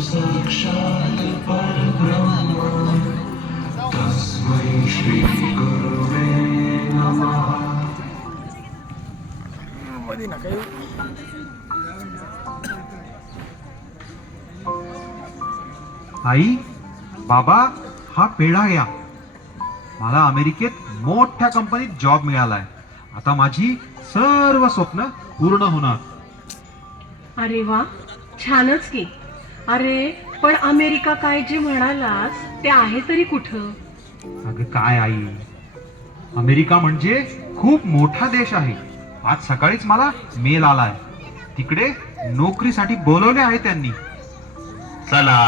साक्षात् परब्रह्म तस्मै श्री गुरुवे नमः. आई, बाबा, हा पेढा घ्या. मला अमेरिकेत मोठ्या कंपनीत जॉब मिळालाय. आता माझी सर्व स्वप्न पूर्ण होणार. अरे वा, छानच की. अरे पण अमेरिका काय जे म्हणालास ते आहे तरी कुठं? अगं काय आई, अमेरिका म्हणजे खूप मोठा देश आहे. आज सकाळीच मला मेल आलाय. तिकडे नोकरीसाठी बोलवले आहे त्यांनी. चला,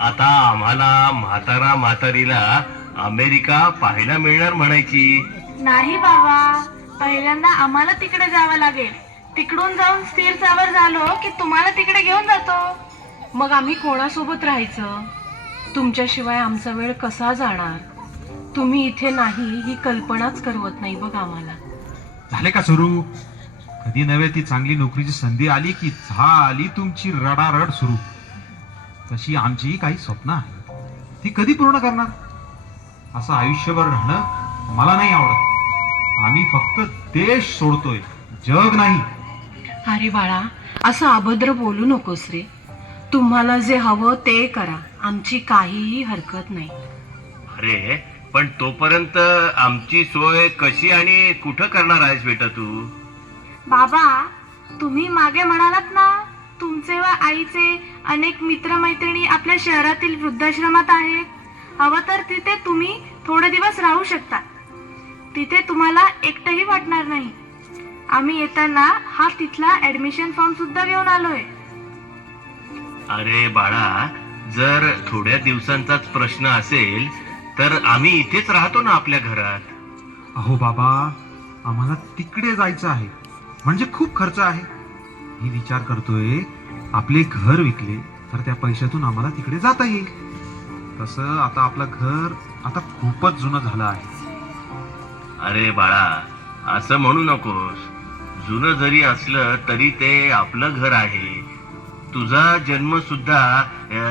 आता आम्हाला म्हातारा म्हातारीला अमेरिका पाहायला मिळणार म्हणायची. नाही बाबा, पहिल्यांदा आम्हाला तिकडे जावं लागेल. तिकडून जाऊन स्थिर सावर झालो की तुम्हाला तिकडे घेऊन जातो. मग आम्ही कोणासोबत राहायचं? तुमच्याशिवाय आमचा वेळ कसा जाणार? तुम्ही इथे नाही ही कल्पनाच करवत नाही बघ आम्हाला. झाले का सुरू? कधी नव्हे ती चांगली नोकरीची संधी आली की झाली तुमची रडारड सुरू. तशी आमची काही स्वप्न आहेत, ती कधी पूर्ण करणार? असं आयुष्यभर राहणं मला नाही आवडत. आम्ही फक्त देश सोडतोय, जग नाही. अरे बाळा, असं अभद्र बोलू नकोस रे. तुम्हाला जे हवं ते करा, आमची काहीही हरकत नाही. अरे पण तोपर्यंत आमची सोय कशी आणि कुठं करणार आहेस बेटा तू? बाबा, तुम्ही मागे म्हणालात ना, तुमचे व आईचे अनेक मित्रमैत्रिणी आपल्या शहरातील वृद्धाश्रमात आहेत. हवं तर तिथे तुम्ही थोडे दिवस राहू शकता. तिथे तुम्हाला एकटंही वाटणार नाही. आम्ही येताना हा तिथला ऍडमिशन फॉर्म सुद्धा घेऊन आलोय. अरे बाळा, जर थोड्या दिवसांचाच प्रश्न असेल तर आम्ही इथेच राहतो ना आपल्या घरात. अहो बाबा, आम्हाला तिकडे जायचं आहे, म्हणजे खूप खर्च आहे. मी विचार करतोय, आपले घर विकले तर त्या पैशातून आम्हाला तिकडे जाता येईल. तसं आता आपलं घर आता खूपच जुनं झालं आहे. अरे बाळा, असं म्हणू नकोस. जुनं जरी असलं तरी ते आपलं घर आहे. तुझा जन्म सुद्धा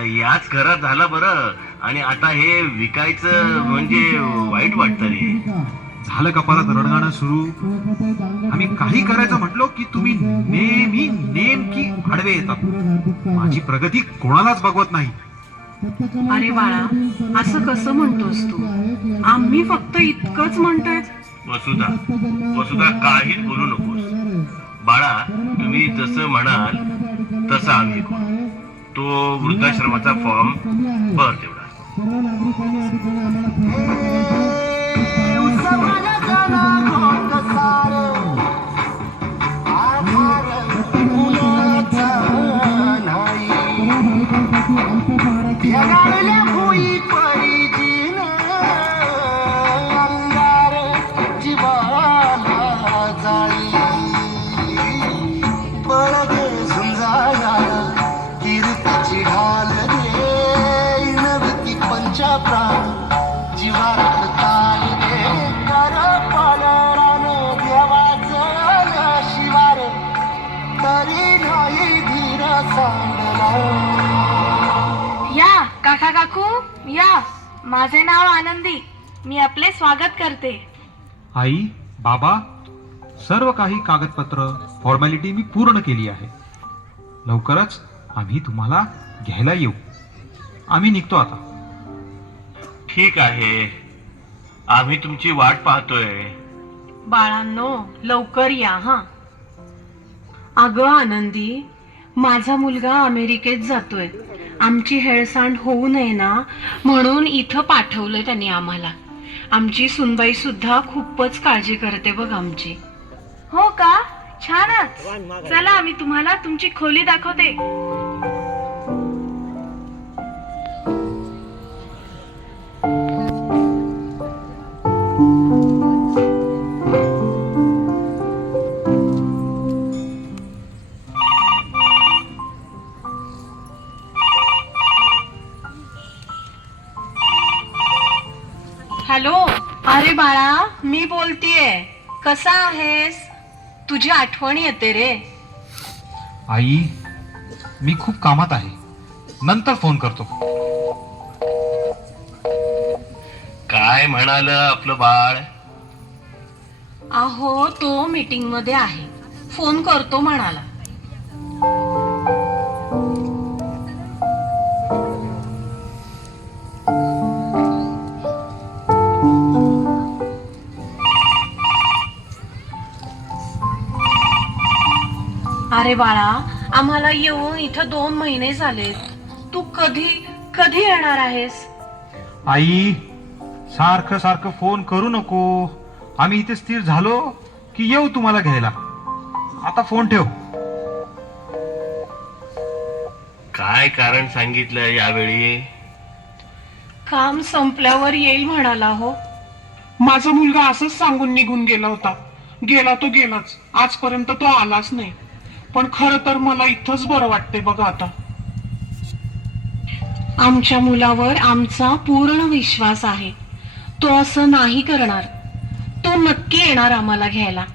याच घरात झाला बरं, आणि आता हे विकायचं म्हणजे वाईट वाटतं रे. झालं का परत रडगाणं सुरू? आम्ही काही करायचं म्हटलो की तुम्ही नेमकी आडवे येतात. माझी प्रगती कोणालाच बघवत नाही. अरे बाळा, असं कसं म्हणतोस तू? आम्ही फक्त इतकंच म्हणतोय. वसुधा काहीच बोलू नकोस. बाळा, तुम्ही जसं म्हणाल तसं आम्ही करू. तो वृद्धाश्रमाचा फॉर्म भर तेवढा. या काका काकू या. माझे नाव आनंदी. मी आपले स्वागत करते. आई, बाबा, सर्व काही कागदपत्र फॉर्मॅलिटी मी पूर्ण केली आहे. लवकरच आम्ही तुम्हाला घ्यायला येऊ. आम्ही निघतो आता. ठीक आहे, आम्ही तुमची वाट पाहतोय. बाळांनो, लवकर या हा. अगं आनंदी, माझा मुलगा अमेरिकेत जातोय. आमची हेळसांड होऊ नये ना म्हणून इथं पाठवलंय त्यांनी आम्हाला. आमची सुनबाई सुद्धा खूपच काळजी करते बघ आमची. हो का? छानच. चला, मी तुम्हाला तुमची खोली दाखवते. हॅलो. अरे बाळा, मी बोलतीये. कसा आहेस? तुझी आठवण येते रे. आई, मी खूप कामात आहे. नंतर फोन करतो. काय म्हणालं आपलं बाळ? अहो तो मीटिंग मध्ये आहे, फोन करतो म्हणाला. अरे बाळा, आम्हाला येऊन इथं 2 महिने झालेत. तू कधी कधी येणार आहेस? आई, सारखं सारखं फोन करू नको. आम्ही इथे स्थिर झालो की येऊ तुम्हाला घ्यायला. आता फोन ठेव. काय कारण सांगितलं यावेळी? काम संपल्यावर येईल म्हणाला हो. माझा मुलगा असंच सांगून निघून गेला होता. गेला तो गेलाच, आजपर्यंत तो आलाच नाही. पण खरं तर मला इथंच बरं वाटतंय बघा आता. आमच्या मुलावर आमचा पूर्ण विश्वास आहे. तो असं नाही करणार. तो नक्की येणार आम्हाला घ्यायला.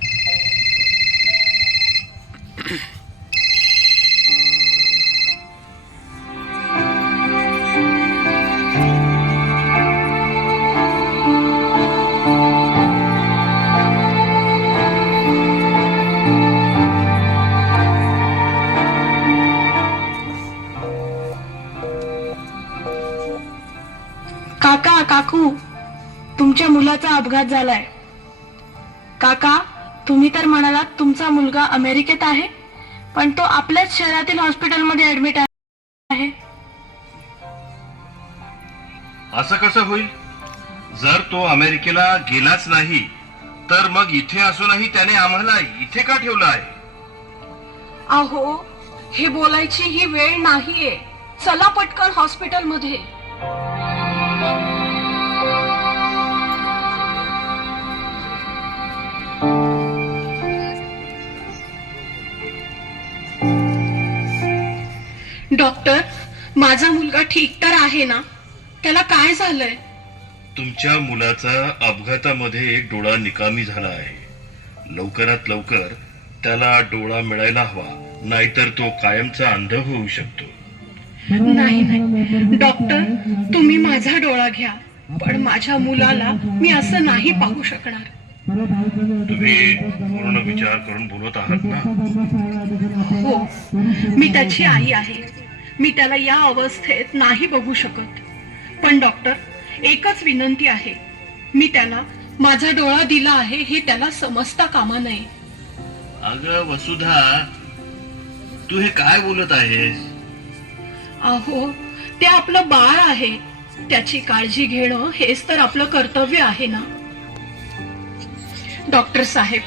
काका काकू, तुमच्या मुलाचा अपघात झालाय. काका, तुम्ही तर म्हणालात तुमचा मुलगा अमेरिकेत आहे, पण तो आपल्याच शहरातील हॉस्पिटलमध्ये ऍडमिट आहे. असं कसं होईल? जर तो अमेरिकेला गेलाच नाही तर मग इथे असूनही त्याने आम्हाला इथे का ठेवलं आहे? अहो, हे बोलायची ही वेळ नाहीये. चला पटकन हॉस्पिटलमध्ये. डॉक्टर, माझा मुलगा ठीक तर आहे ना? त्याला काय झालंय? तुमच्या मुलाचा अपघातामध्ये एक डोळा निकामी झाला आहे. लवकरात लवकर त्याला डोळा मिळायला हवा, नाहीतर तो कायमचा अंध होऊ शकतो. नाही नाही डॉक्टर, तुम्ही माझा डोळा घ्या, पण माझ्या मुलाला मी असं नाही पाहू शकणार. तुम्ही पूर्ण विचार करून बोलत आहात ना? हो, मी त्याची आई आहे. मी त्याला या अवस्थेत नाही बघू शकत. पण डॉक्टर, एकच विनंती आहे. मी त्याला माझा डोळा दिला आहे हे त्याला समजता कामा नये. अगं वसुधा, तू हे काय बोलत आहेस? अहो, ते आपलं बाळ आहे. त्याची काळजी घेणं हेच तर आपलं कर्तव्य आहे ना. डॉक्टर साहेब,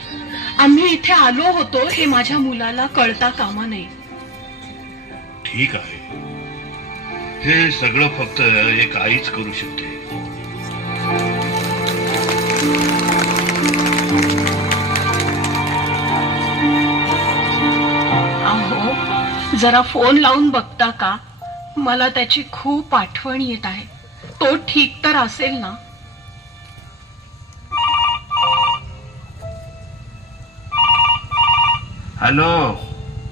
आम्ही इथे आलो होतो हे माझ्या मुलाला कळता कामा नये. ठीक आहे, हे सगळं फक्त एक आईच करू शकते. अहो, जरा फोन लावून बघता का? मला त्याची खूप आठवण येत आहे. तो ठीक तर असेल ना? हॅलो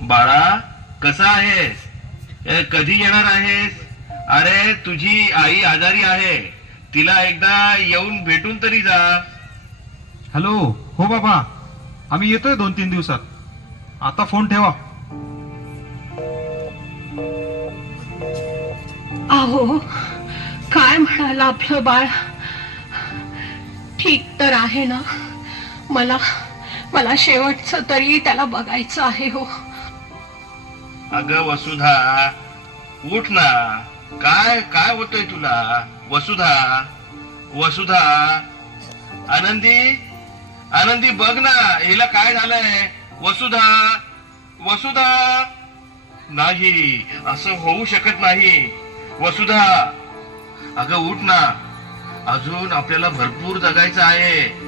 बाळा, कसा आहेस? कधी येणार आहेस? अरे तुझी आई आजारी आहे, तिला एकदा येऊन भेटून तरी जा. हॅलो, हो बाबा, आम्ही येतोय 2-3 दिवसात. आता फोन ठेवा. अहो, काय म्हणाला आपलं बाळ? ठीक तर आहे ना? मला शेवटचं तरी त्याला बघायचं आहे हो. अगं वसुधा, उठ ना. काय काय होतंय तुला? वसुधा, वसुधा, आनंदी, आनंदी बघ ना, हिला काय झालंय? वसुधा, वसुधा. नाही, असं होऊ शकत नाही. वसुधा, अगं उठ ना. अजून आपल्याला भरपूर जगायचं आहे.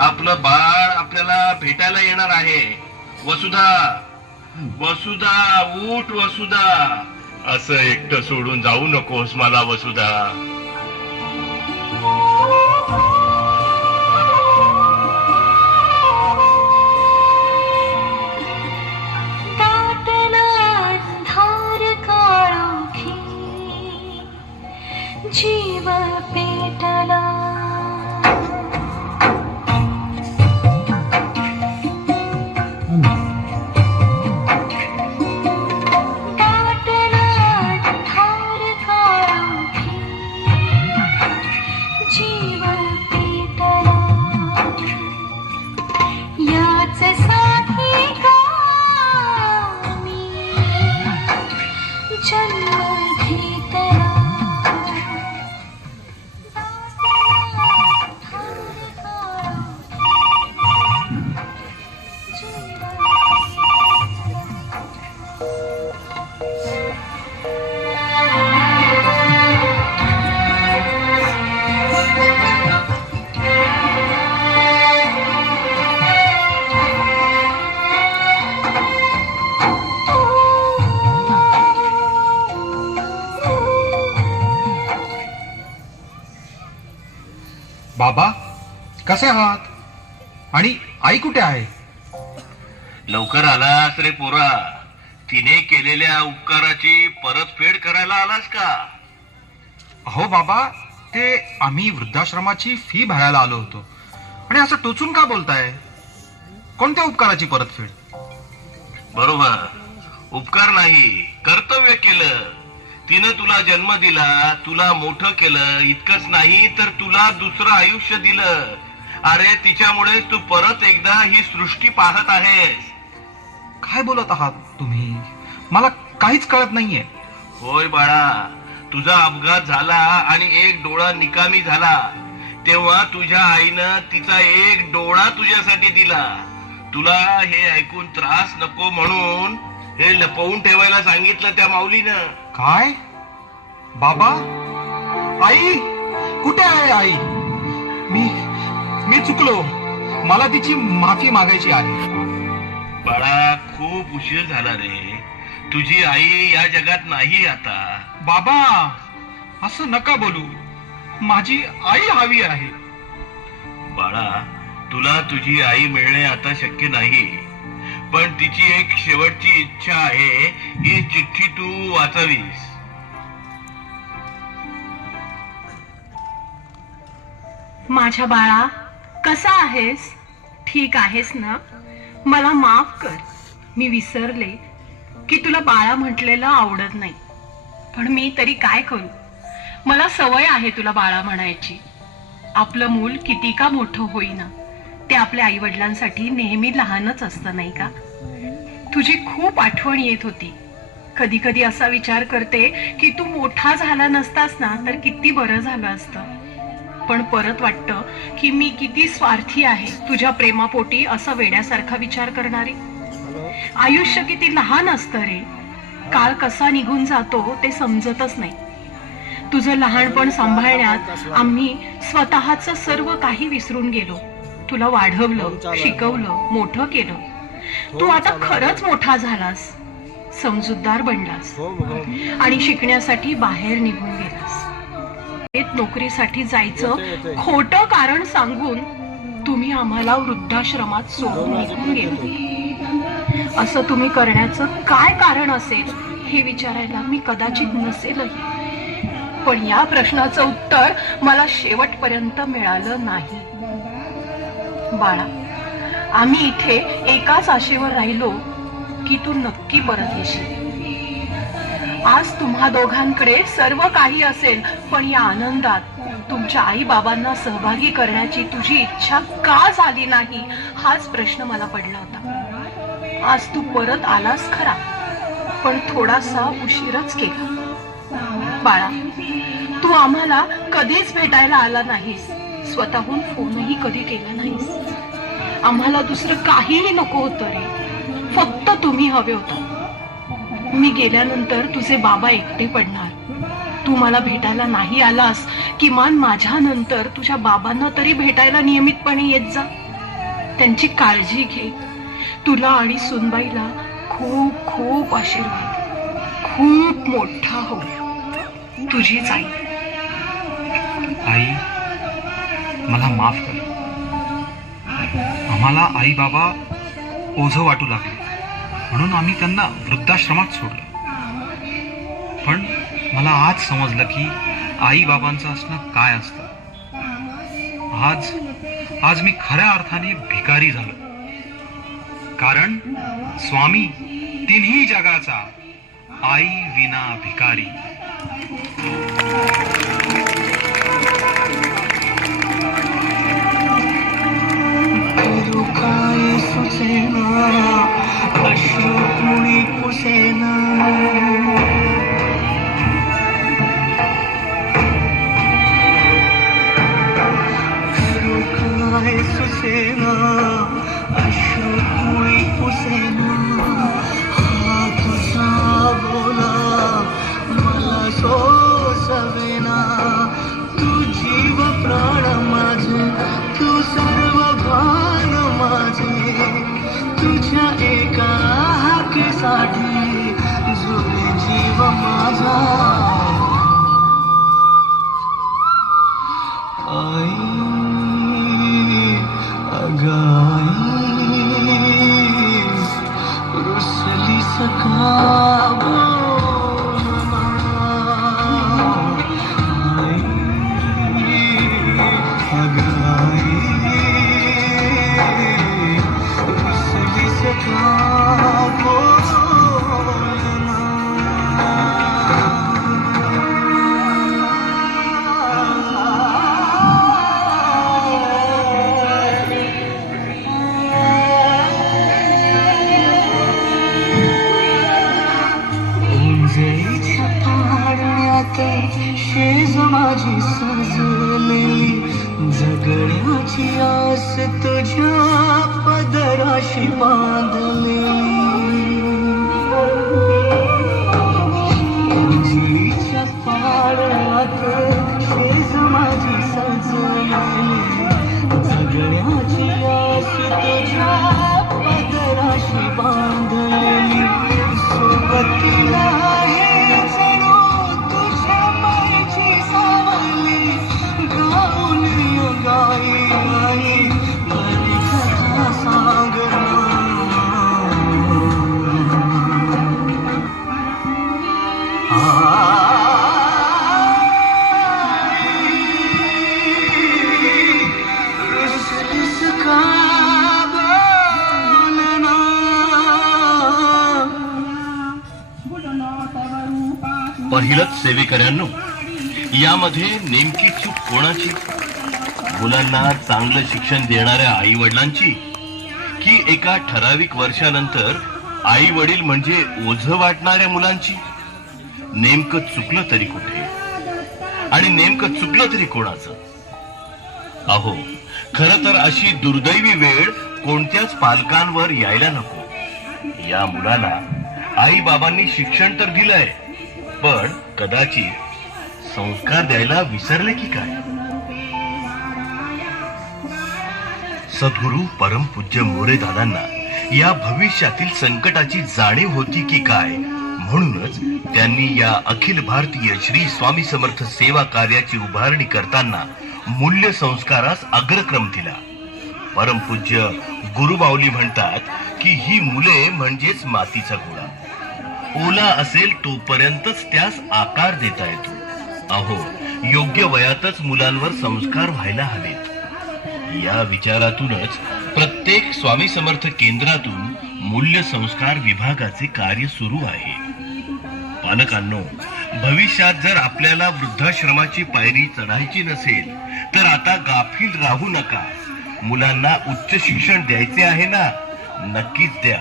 आपलं बाळ आपल्याला भेटायला येणार आहे. वसुधा, वसुधा, उठ वसुधा. असं एकटं सोडून जाऊ नकोस मला वसुधा. दाटला अंधार काळोखी कसे आहात आणि आई कुठे आहे? लवकर आलास रे पोरा. तिने केलेल्या उपकाराची परतफेड करायला आलास का? हो बाबा, ते आम्ही वृद्धाश्रमाची फी भरायला आलो होतो. आणि असं टोचून का बोलताय? कोणत्या उपकाराची परतफेड? बरोबर, उपकार नाही, कर्तव्य केलं. तिनं तुला जन्म दिला, तुला मोठं केलं. इतकंच नाही तर तुला दुसरं आयुष्य दिलं. अरे तिच्यामुळे तू परत एकदा ही सृष्टी पाहत आहेस. काय बोलत आहात तुम्ही? मला काहीच कळत नाहीये. होय बाळा, तुझा अपघात झाला आणि एक डोळा निकामी झाला तेव्हा तुझ्या आईनं तिचा एक डोळा तुझ्यासाठी दिला. तुला हे ऐकून त्रास नको म्हणून हे लपवून ठेवायला सांगितलं त्या माऊलीनं. काय? बाबा, आई कुठे आहे? आई, मी चुकलो. मला तिची माफी मागायची आहे. बाळा, खूप उशीर झाला रे. तुझी आई या जगात नाही आता. बाबा, असं नका बोलू. माझी आई हवी आहे. बाळा, तुला तुझी आई मिळणे आता शक्य नाही, पण तिची एक शेवटची इच्छा आहे. ही चिठ्ठी तू वाचावीस. माझ्या बाळा, कसा आहेस? ठीक आहेस ना? मला माफ कर, मी विसरले की तुला बाळा म्हटलेलं आवडत नाही. पण मी तरी काय करू? मला सवय आहे तुला बाळा म्हणायची. आपलं मूल किती का मोठं होईना, ते आपल्या आई वडिलांसाठी नेहमी लहानच असतं, नाही का? तुझी खूप आठवण येत होती. कधी कधी असा विचार करते की तू मोठा झाला नसतास ना तर किती बरं झालं असतं. पण परत वाटतं की मी किती स्वार्थी आहे तुझ्या प्रेमापोटी असं वेड्यासारखा विचार करणारी. आयुष्य किती लहान असतं रे. काळ कसा निघून जातो ते समजतच नाही. तुझं लहानपण सांभाळण्यात आम्ही स्वतःच सर्व काही विसरून गेलो. तुला वाढवलं, शिकवलं, मोठं केलं. तू आता खरंच मोठा झालास, समजूतदार बनलास आणि शिकण्यासाठी बाहेर निघून गेलास. नोकरीसाठी जायचं खोटं कारण सांगून तुम्ही आम्हाला वृद्धाश्रमात सोडून निघून गेले. असं तुम्ही करण्याचं काय कारण असेल हे विचारायला मी कदाचित नसेलही. पण या प्रश्नाचं उत्तर मला शेवटपर्यंत मिळालं नाही. बाळा, आम्ही इथे एकाच आशेवर राहिलो की तू नक्की परत येशील. आज तुम्हा दोघांकडे सर्व काही असेल, पण या आनंदात तुमच्या आई बाबांना सहभागी करण्याची तुझी इच्छा का झाली नाही हाच प्रश्न मला पडला होता. आज तू परत आलास खरा, पण थोडासा उशीरच केला. बाळा, तू आम्हाला कधीच भेटायला आला नाहीस, स्वतःहून फोनही कधी केला नाहीस. आम्हाला दुसरं काहीही नको होतं रे, फक्त तुम्ही हवे होता. मी गेल्यानंतर तुझे बाबा एकटे पडणार. तू मला भेटायला नाही आलास, किमान माझ्या नंतर तुझ्या बाबांना तरी भेटायला नियमितपणे येत जा. त्यांची काळजी घे. तुला आणि सुनबाईला खूप खूप आशीर्वाद. खूप मोठा हो. तुझीच आई. आई, मला माफ कर. आम्हाला आई बाबा ओझं वाटू लागले म्हणून आम्ही त्यांना वृद्धाश्रमात सोडलं. पण मला आज समजलं की आई बाबांचं असणं काय असतं. आज मी खऱ्या अर्थाने भिकारी झालो. कारण स्वामी तिन्ही जगाचा आई विना भिकारी. तुझ्या एका हाकेसाठी जुळे जीव माझा. आई पदराशी बांधलेली उजळीच्या पाडळात शेज माझी सजलेली जगण्याची आस तुझ्या पदराशी बांधलेली सोबतीला आहे जणू तुझ्या मायेची सावली गाऊन गाई गाई कथा सांगणार पहिलंच सेवेकऱ्यांनो, यामध्ये नेमकी चूक कोणाची? मुलांना चांगलं शिक्षण देणाऱ्या आई वडिलांची, की एका ठराविक वर्षानंतर आई वडील म्हणजे ओझं वाटणाऱ्या मुलांची? नेमकं चुकलं तरी कुठे, आणि नेमकं चुकलं तरी कोणाचं? अहो, खर तर अशी दुर्दैवी वेळ कोणत्याच पालकांवर यायला नको. या मुलाला आई बाबांनी शिक्षण तर दिलंय, पण कदाचित संस्कार द्यायला विसरले की काय? सद्गुरू परमपूज्य मोरे दादांना या भविष्यातील संकटाची जाणीव होती की काय, म्हणूनच त्यांनी या अखिल भारतीय श्री स्वामी समर्थ सेवा कार्याची उभारणी करताना मूल्य संस्कारास अग्रक्रम दिला. परमपूज्य गुरुमाऊली म्हणतात की ही मुले म्हणजेच मातीचा गोळा. ओला असेल तोपर्यंतच त्यास आकार देता येतो. अहो, योग्य वयातच मुलांवर संस्कार व्हायला हवेत. या विचारातूनच प्रत्येक स्वामी समर्थ केंद्रातून मूल्य संस्कार विभागाचे कार्य सुरू आहे. पालकांनो, भविष्यात जर आपल्याला वृद्धाश्रमाची पायरी चढायची नसेल तर आता गाफील राहू नका. मुलांना उच्च शिक्षण द्यायचे आहे ना, नक्कीच द्या,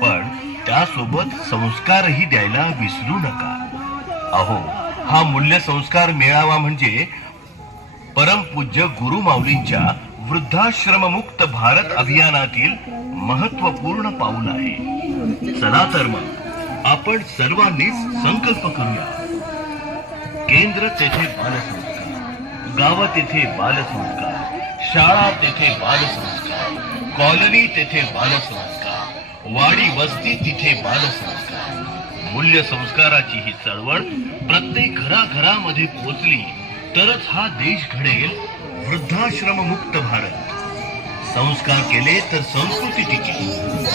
पण त्यासोबत संस्कारही द्यायला विसरू नका. अहो, हा मूल्य संस्कार मेळावा म्हणजे परमपूज्य गुरुमाऊलींच्या वृद्धाश्रममुक्त भारत अभियानातील महत्वपूर्ण पाऊल आहे. चला तर मग आपण सर्वांनीच संकल्प करूया. केंद्र तेथे बालसंस्कार, गाव तेथे बालसंस्कार, शाळा तेथे बालसंस्कार, कॉलनी तेथे बालसंस्कार, वाडी वस्ती तिथे बालसंस्कार. मूल्य संस्काराची ही चळवळ प्रत्येक घराघरामध्ये पोहोचली तरच हा देश घडेल वृद्धाश्रम मुक्त भारत. संस्कार केले तर संस्कृती टिकेल.